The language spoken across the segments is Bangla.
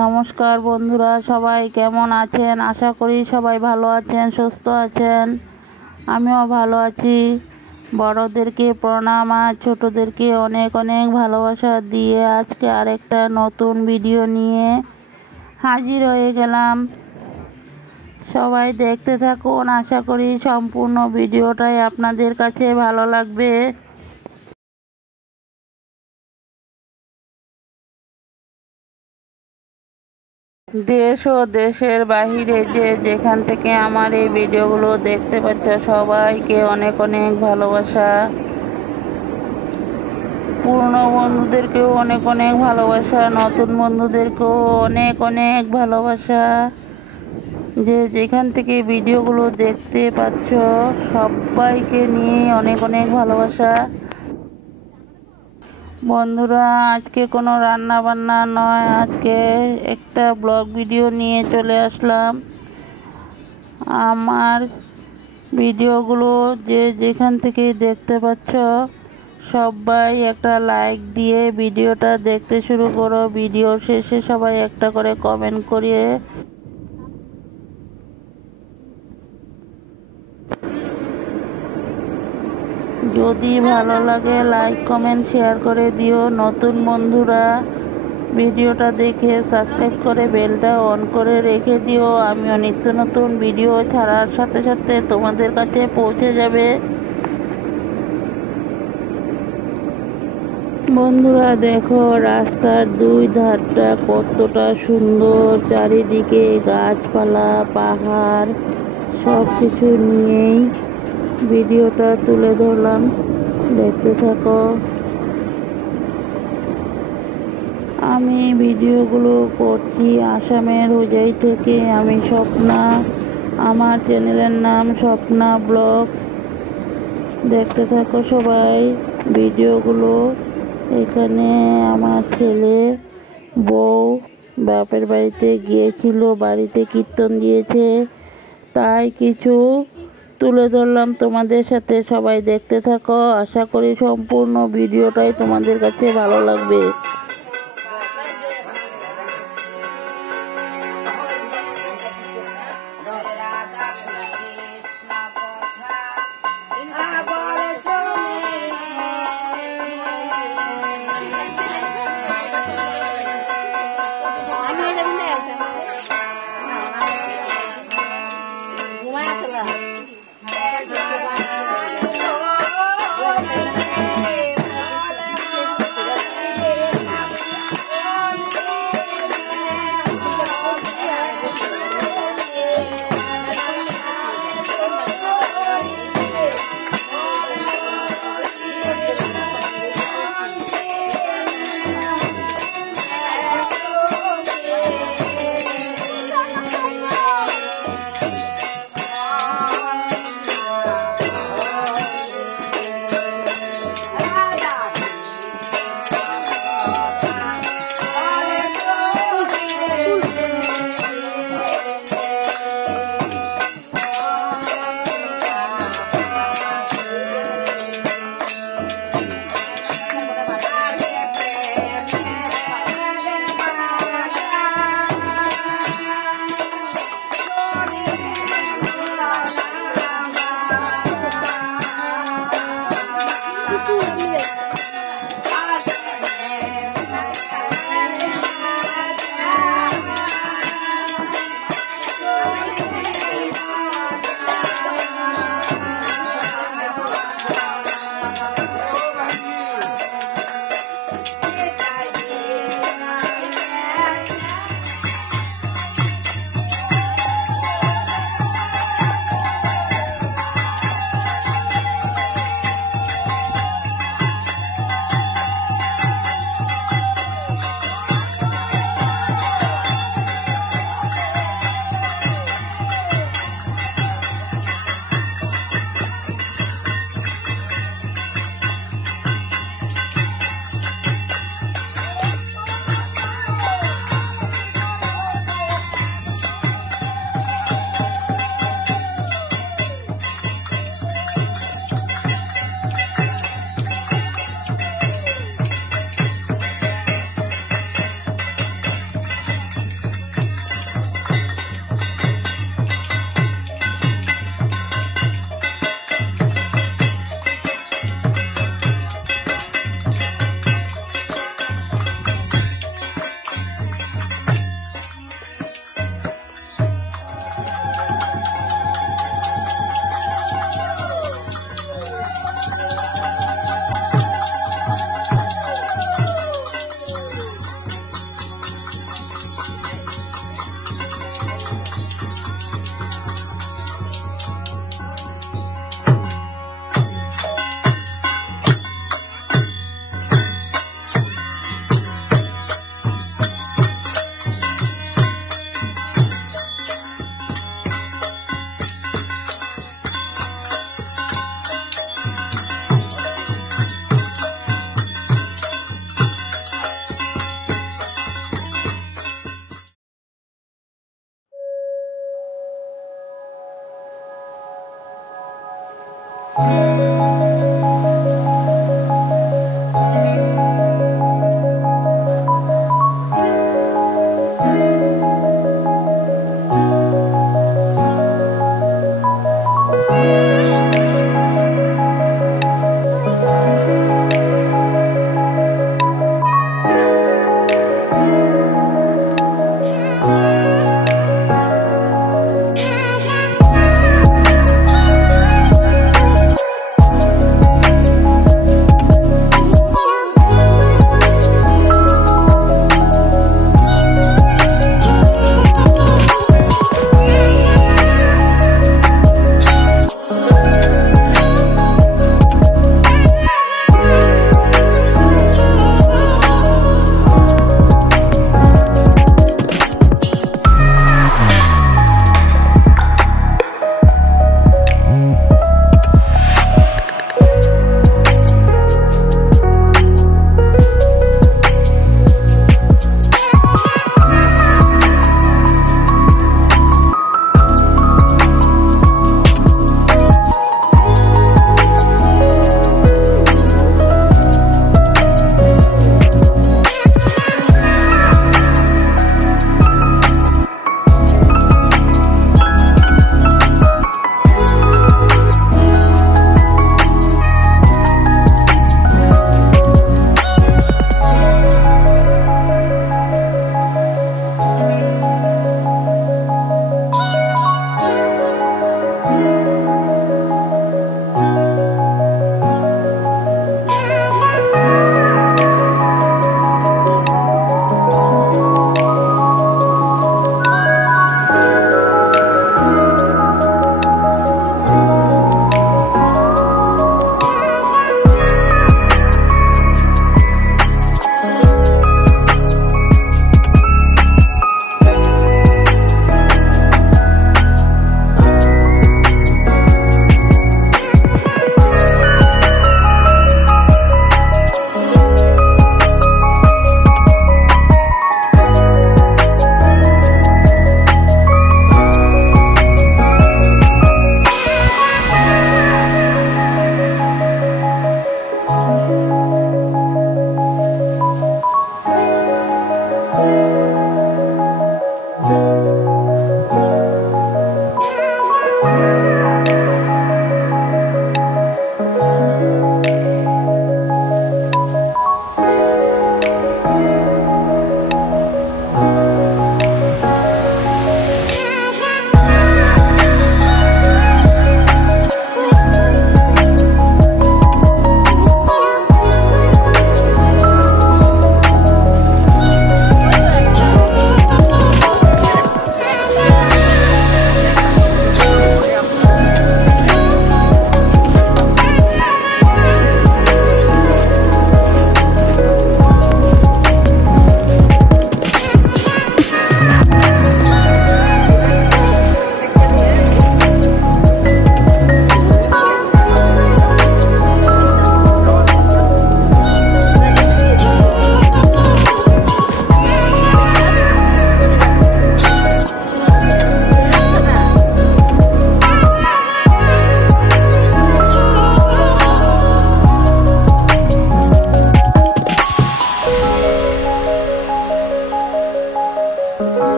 নমস্কার বন্ধুরা, সবাই কেমন আছেন? আশা করি সবাই ভালো আছেন, সুস্থ আছেন। আমিও ভালো আছি। বড়দেরকে প্রণাম আর ছোটদেরকে অনেক অনেক ভালোবাসা দিয়ে আজকে আরেকটা নতুন ভিডিও নিয়ে হাজির হয়ে গেলাম। সবাই দেখতে থাকুন, আশা করি সম্পূর্ণ ভিডিওটাই আপনাদের কাছে ভালো লাগবে। দেশ ও দেশের বাহিরে যে যেখান থেকে আমার এই ভিডিওগুলো দেখতে পাচ্ছ, সবাইকে অনেক অনেক ভালোবাসা। পুরনো বন্ধুদেরকেও অনেক অনেক ভালোবাসা, নতুন বন্ধুদেরকেও অনেক অনেক ভালোবাসা। যে যেখান থেকে ভিডিওগুলো দেখতে পাচ্ছ সবাইকে নিয়ে অনেক অনেক ভালোবাসা। বন্ধুরা, আজকে কোনো রান্না বান্না নয়, আজকে একটা ব্লগ ভিডিও নিয়ে চলে আসলাম। আমার ভিডিওগুলো যে যেখান থেকে দেখতে পাচ্ছ সবাই একটা লাইক দিয়ে ভিডিওটা দেখতে শুরু করো। ভিডিও শেষে সবাই একটা করে কমেন্ট করিয়ে যদি ভালো লাগে লাইক কমেন্ট শেয়ার করে দিও। নতুন বন্ধুরা ভিডিওটা দেখে সাবস্ক্রাইব করে বেলটা অন করে রেখে দিও। আমিও নিত্য নতুন ভিডিও ছাড়ার সাথে সাথে তোমাদের কাছে পৌঁছে যাবে। বন্ধুরা দেখো, রাস্তার দুই ধারটা কতটা সুন্দর, চারিদিকে গাছপালা, পাহাড় সব কিছু নিয়েই ভিডিওটা তুলে ধরলাম, দেখতে থাকো। আমি ভিডিওগুলো করছি আসামের হুজাই থেকে। আমি স্বপ্না, আমার চ্যানেলের নাম স্বপ্না ব্লগস। দেখতে থাকো সবাই ভিডিওগুলো। এখানে আমার ছেলে বউ বাপের বাড়িতে গিয়েছিল, বাড়িতে কীর্তন দিয়েছে, তাই কিছু তুলে ধরলাম তোমাদের সাথে। সবাই দেখতে থাকো, আশা করি সম্পূর্ণ ভিডিওটাই তোমাদের কাছে ভালো লাগবে।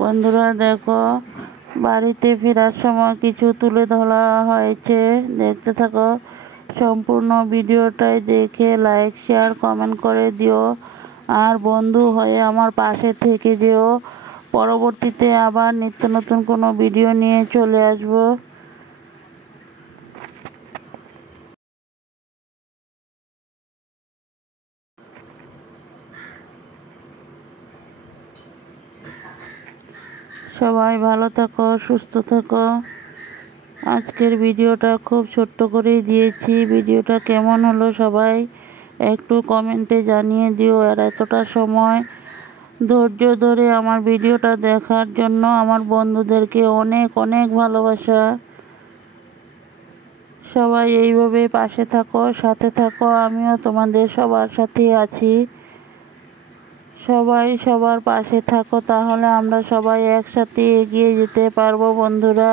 বন্ধুরা দেখো, বাড়িতে ফেরার সময় কিছু তুলে ধরা হয়েছে, দেখতে থাকো। সম্পূর্ণ ভিডিওটাই দেখে লাইক শেয়ার কমেন্ট করে দিও, আর বন্ধু হয়ে আমার পাশে থেকে যেও। পরবর্তীতে আবার নিত্য নতুন কোনো ভিডিও নিয়ে চলে আসবো। সবাই ভালো থাকো, সুস্থ থাকো। আজকের ভিডিওটা খুব ছোট্ট করেই দিয়েছি। ভিডিওটা কেমন হলো সবাই একটু কমেন্টে জানিয়ে দিও। আর এতটা সময় ধৈর্য ধরে আমার ভিডিওটা দেখার জন্য আমার বন্ধুদেরকে অনেক অনেক ভালোবাসা। সবাই এইভাবে পাশে থাকো, সাথে থাকো। আমিও তোমাদের সবার সাথে আছি। সবাই সবার পাশে থাকো, তাহলে আমরা সবাই একসাথে এগিয়ে যেতে পারবো বন্ধুরা।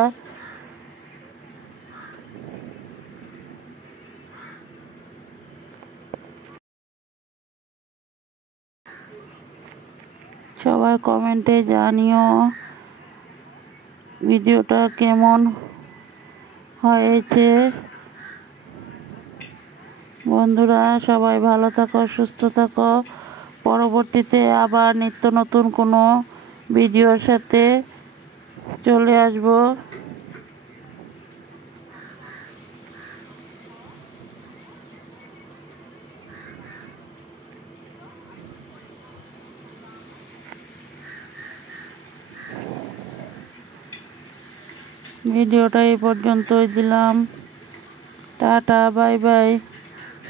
সবাই কমেন্টে জানিও ভিডিওটা কেমন হয়েছে। বন্ধুরা সবাই ভালো থাকো, সুস্থ থাকো। পরবর্তীতে আবার নিত্য নতুন কোনো ভিডিওর সাথে চলে আসবো। ভিডিওটা এই পর্যন্তই দিলাম। Tata, bye bye.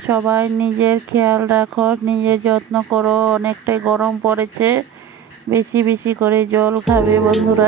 সবাই নিজের খেয়াল রাখো, নিজের যত্ন করো। অনেকটাই গরম পড়েছে, বেশি বেশি করে জল খাবে বন্ধুরা।